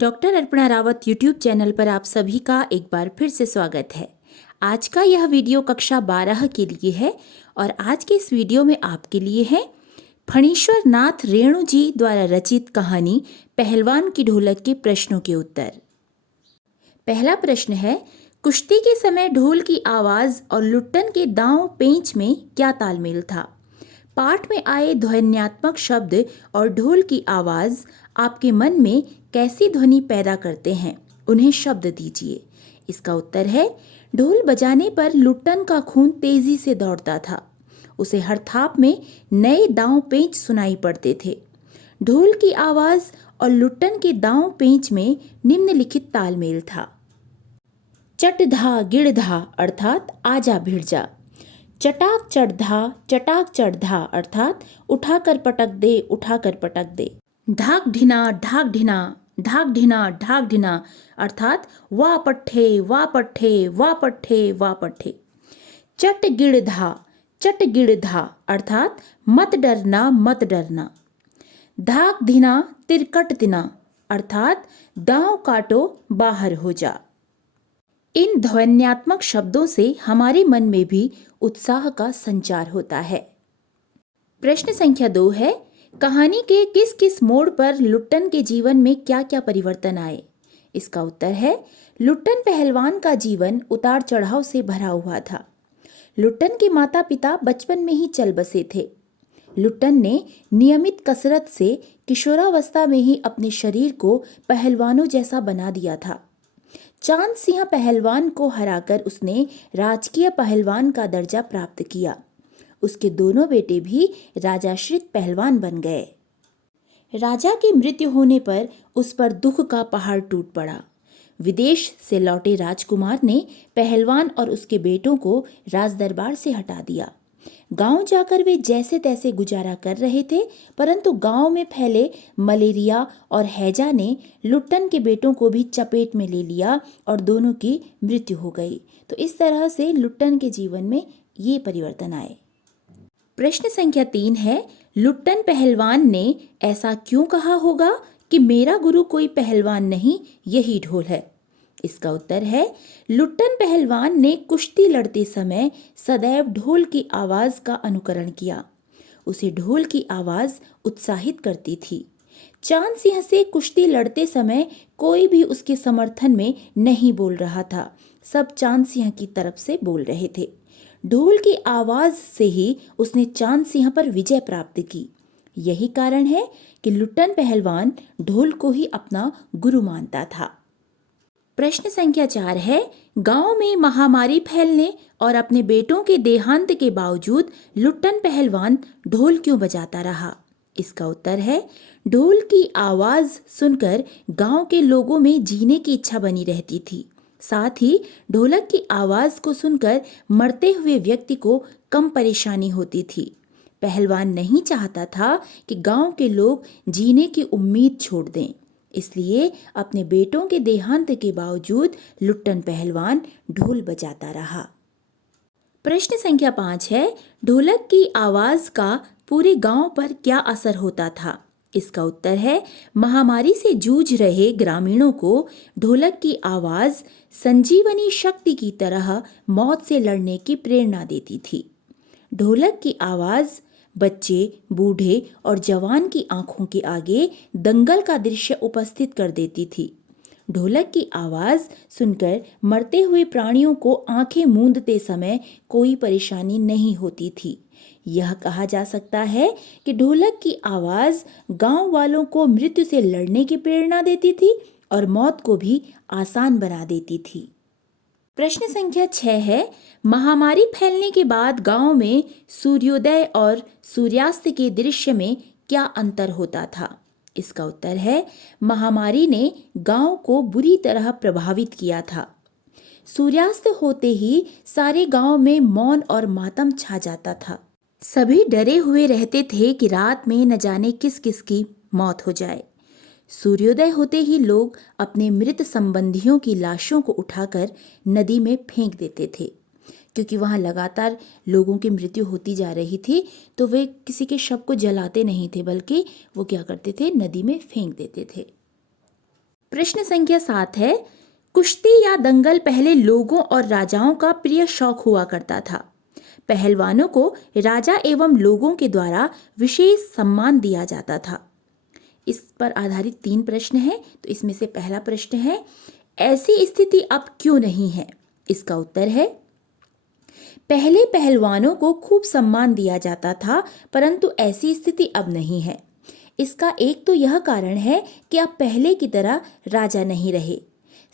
Doctor Arpana Rawat YouTube channel पर आप सभी का एक बार फिर से स्वागत है। आज का यह वीडियो कक्षा 12 के लिए है और आज के इस वीडियो में आपके लिए है फणीश्वर नाथ रेणु जी द्वारा रचित कहानी पहलवान की ढोलक के प्रश्नों के उत्तर। पहला प्रश्न है, कुश्ती के समय ढोल की आवाज और लुट्टन के दांव पेंच में क्या तालमेल था? पाठ में आए ध्वन्यात्मक शब्द और ढोल की आवाज आपके मन में कैसी ध्वनि पैदा करते हैं? उन्हें शब्द दीजिए। इसका उत्तर है, ढोल बजाने पर लुट्टन का खून तेजी से दौड़ता था। उसे हर थाप में नए दांव पेंच सुनाई पड़ते थे। ढोल की आवाज और लुट्टन के दांव पेंच में निम्नलिखित तालमेल था। चटधा गिड़धा अर्थात आजा भिड़ जा। चटाक चढ़धा अर्थात उठाकर पटक दे, उठाकर पटक दे। ढाक ढिना ढाक ढिना ढाक ढिना ढाक ढिना अर्थात वा पट्ठे वा पट्ठे वा पट्ठे वा पट्ठे। चट गिड़धा अर्थात मत डरना मत डरना। धाक धिना तिरकट दिना अर्थात दांव काटो बाहर हो जा। इन ध्वन्यात्मक शब्दों से हमारे मन में भी उत्साह का संचार होता है। प्रश्न संख्या 2 है, कहानी के किस किस मोड़ पर लुट्टन के जीवन में क्या क्या परिवर्तन आए? इसका उत्तर है, लुट्टन पहलवान का जीवन उतार चढ़ाव से भरा हुआ था। लुट्टन के माता पिता बचपन में ही चल बसे थे। लुट्टन ने नियमित कसरत से किशोरावस्था में ही अपने शरीर को पहलवानों जैसा बना दिया था। चांद सिंह पहलवान को हराकर उसने राजकीय पहलवान का दर्जा प्राप्त किया। उसके दोनों बेटे भी राजाश्रित पहलवान बन गए। राजा की मृत्यु होने पर उस पर दुख का पहाड़ टूट पड़ा। विदेश से लौटे राजकुमार ने पहलवान और उसके बेटों को राजदरबार से हटा दिया। गांव जाकर वे जैसे तैसे गुजारा कर रहे थे, परंतु गांव में फैले मलेरिया और हैजा ने लुट्टन के बेटों को भी चपेट में ले लिया और दोनों की मृत्यु हो गई। तो इस तरह से लुट्टन के जीवन में ये परिवर्तन आए। प्रश्न संख्या 3 है, लुट्टन पहलवान ने ऐसा क्यों कहा होगा कि मेरा गुरु कोई पहलवान नहीं, यही ढोल है? इसका उत्तर है, लुट्टन पहलवान ने कुश्ती लड़ते समय सदैव ढोल की आवाज का अनुकरण किया। उसे ढोल की आवाज उत्साहित करती थी। चांद सिंह से कुश्ती लड़ते समय कोई भी उसके समर्थन में नहीं बोल रहा था। सब चांद सिंह की तरफ से बोल रहे थे। ढोल की आवाज से ही उसने चांद सिंह पर विजय प्राप्त की। यही कारण है कि लुट्टन पहलवान ढोल को ही अपना गुरु मानता था। प्रश्न संख्या 4 है, गांव में महामारी फैलने और अपने बेटों के देहांत के बावजूद लुट्टन पहलवान ढोल क्यों बजाता रहा? इसका उत्तर है, ढोल की आवाज सुनकर गांव के लोगों में जीने की इच्छा बनी रहती थी। साथ ही ढोलक की आवाज को सुनकर मरते हुए व्यक्ति को कम परेशानी होती थी। पहलवान नहीं चाहता था कि गांव के लोग जीने की उम्मीद छोड़ दें, इसलिए अपने बेटों के देहांत के बावजूद लुट्टन पहलवान ढोल बजाता रहा। प्रश्न संख्या 5 है, ढोलक की आवाज का पूरे गांव पर क्या असर होता था? इसका उत्तर है, महामारी से जूझ रहे ग्रामीणों को ढोलक की आवाज संजीवनी शक्ति की तरह मौत से लड़ने की प्रेरणा देती थी। ढोलक की आवाज बच्चे, बूढ़े और जवान की आंखों के आगे दंगल का दृश्य उपस्थित कर देती थी। ढोलक की आवाज सुनकर मरते हुए प्राणियों को आंखें मूंदते समय कोई परेशानी नहीं होती थी। यह कहा जा सकता है कि ढोलक की आवाज गांव वालों को मृत्यु से लड़ने की प्रेरणा देती थी और मौत को भी आसान बना देती थी। प्रश्न संख्या 6 है, महामारी फैलने के बाद गांव में सूर्योदय और सूर्यास्त के दृश्य में क्या अंतर होता था? इसका उत्तर है, महामारी ने गांव को बुरी तरह प्रभावित किया था। सूर्यास्त होते ही सारे गांव में मौन और मातम छा जाता था। सभी डरे हुए रहते थे कि रात में न जाने किस किस की मौत हो जाए। सूर्योदय होते ही लोग अपने मृत संबंधियों की लाशों को उठाकर नदी में फेंक देते थे, क्योंकि वहां लगातार लोगों की मृत्यु होती जा रही थी। तो वे किसी के शव को जलाते नहीं थे, बल्कि वो क्या करते थे, नदी में फेंक देते थे। प्रश्न संख्या 7 है, कुश्ती या दंगल पहले लोगों और राजाओं का प्रिय शौक हुआ करता था। पहलवानों को राजा एवं लोगों के द्वारा विशेष सम्मान दिया जाता था। इस पर आधारित 3 प्रश्न हैं। तो इसमें से पहला प्रश्न है, ऐसी स्थिति अब क्यों नहीं है? इसका उत्तर है, पहले पहलवानों को खूब सम्मान दिया जाता था, परंतु ऐसी स्थिति अब नहीं है। इसका एक तो यह कारण है कि अब पहले की तरह राजा नहीं रहे।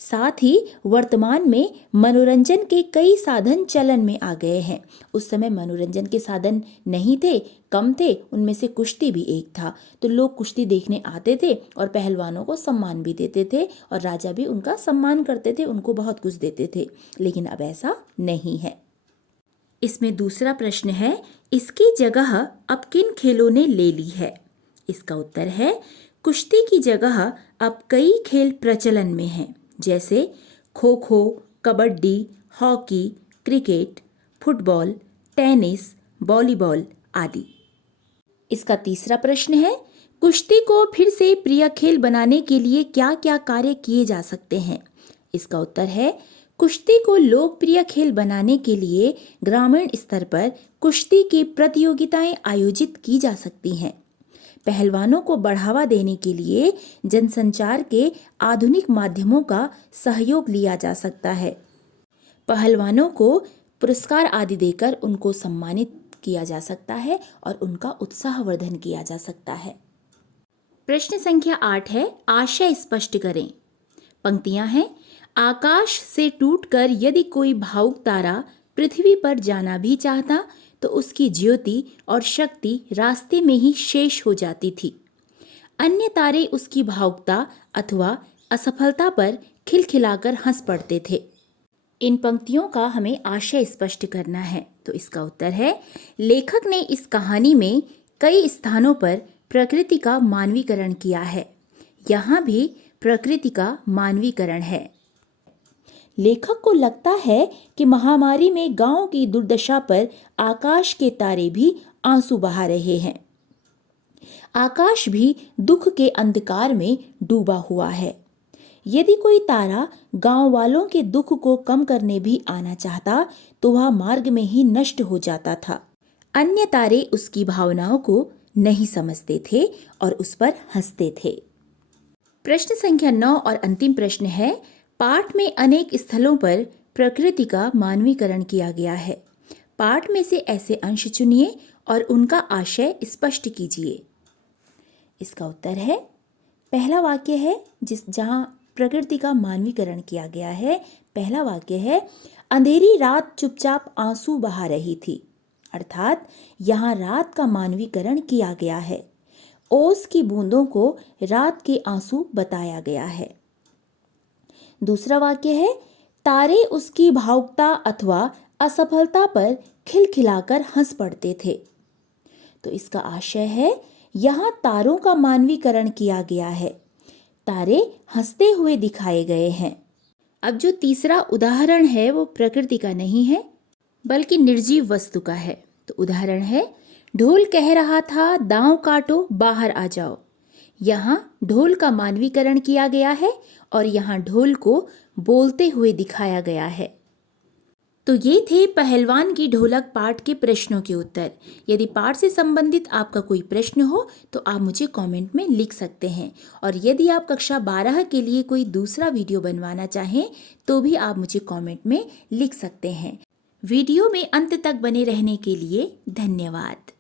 साथ ही वर्तमान में मनोरंजन के कई साधन चलन में आ गए हैं। उस समय मनोरंजन के साधन नहीं थे, कम थे, उनमें से कुश्ती भी एक था। तो लोग कुश्ती देखने आते थे और पहलवानों को सम्मान भी देते थे और राजा भी उनका सम्मान करते थे, उनको बहुत कुछ देते थे। लेकिन अब ऐसा नहीं है। इसमें दूसरा प्रश्न है, इसकी जगह अब किन खेलों ने ले ली है? इसका उत्तर है, कुश्ती की जगह अब कई खेल प्रचलन में हैं, जैसे kho kho, kabaddi, hockey, cricket, football, tennis, volleyball आदि। इसका तीसरा प्रश्न है, कुश्ती को फिर से प्रिय खेल बनाने के लिए क्या क्या कार्य किए जा सकते हैं? इसका उत्तर है, कुश्ती को लोकप्रिय खेल बनाने के लिए ग्रामीण स्तर पर कुश्ती की प्रतियोगिताएं आयोजित की जा सकती हैं। पहलवानों को बढ़ावा देने के लिए जनसंचार के आधुनिक माध्यमों का सहयोग लिया जा सकता है। पहलवानों को पुरस्कार आदि देकर उनको सम्मानित किया जा सकता है और उनका उत्साहवर्धन किया जा सकता है। प्रश्न संख्या 8 है, आशय स्पष्ट करें। पंक्तियां हैं, आकाश से टूटकर यदि कोई भावुक तारा पृथ्वी पर जाना भी चाहता तो उसकी ज्योति और शक्ति रास्ते में ही शेष हो जाती थी। अन्य तारे उसकी भावुकता अथवा असफलता पर खिलखिलाकर हंस पड़ते थे। इन पंक्तियों का हमें आशय स्पष्ट करना है। तो इसका उत्तर है, लेखक ने इस कहानी में कई स्थानों पर प्रकृति का मानवीकरण किया है। यहाँ भी प्रकृति का मानवीकरण है। लेखक को लगता है कि महामारी में गांव की दुर्दशा पर आकाश के तारे भी आंसू बहा रहे हैं। आकाश भी दुख के अंधकार में डूबा हुआ है। यदि कोई तारा गांव वालों के दुख को कम करने भी आना चाहता तो वह मार्ग में ही नष्ट हो जाता था। अन्य तारे उसकी भावनाओं को नहीं समझते थे और उस पर हंसते थे। प्रश्न संख्या 9 और अंतिम प्रश्न है, पाठ में अनेक स्थलों पर प्रकृति का मानवीकरण किया गया है। पाठ में से ऐसे अंश चुनिए और उनका आशय स्पष्ट कीजिए। इसका उत्तर है, पहला वाक्य है जहां प्रकृति का मानवीकरण किया गया है। पहला वाक्य है, अंधेरी रात चुपचाप आंसू बहा रही थी, अर्थात यहाँ रात का मानवीकरण किया गया है। ओस की बूंदों को रात के आंसू बताया गया है। दूसरा वाक्य है, तारे उसकी भावुकता अथवा असफलता पर खिलखिलाकर हंस पड़ते थे। तो इसका आशय है, यहाँ तारों का मानवीकरण किया गया है। तारे हंसते हुए दिखाए गए हैं। अब जो तीसरा उदाहरण है वो प्रकृति का नहीं है बल्कि निर्जीव वस्तु का है। तो उदाहरण है, ढोल कह रहा था दांव काटो बाहर आ जाओ। यहाँ ढोल का मानवीकरण किया गया है और यहाँ ढोल को बोलते हुए दिखाया गया है। तो ये थे पहलवान की ढोलक पाठ के प्रश्नों के उत्तर। यदि पाठ से संबंधित आपका कोई प्रश्न हो तो आप मुझे कमेंट में लिख सकते हैं और यदि आप कक्षा 12 के लिए कोई दूसरा वीडियो बनवाना चाहें तो भी आप मुझे कमेंट में लिख सकते हैं। वीडियो में अंत तक बने रहने के लिए धन्यवाद।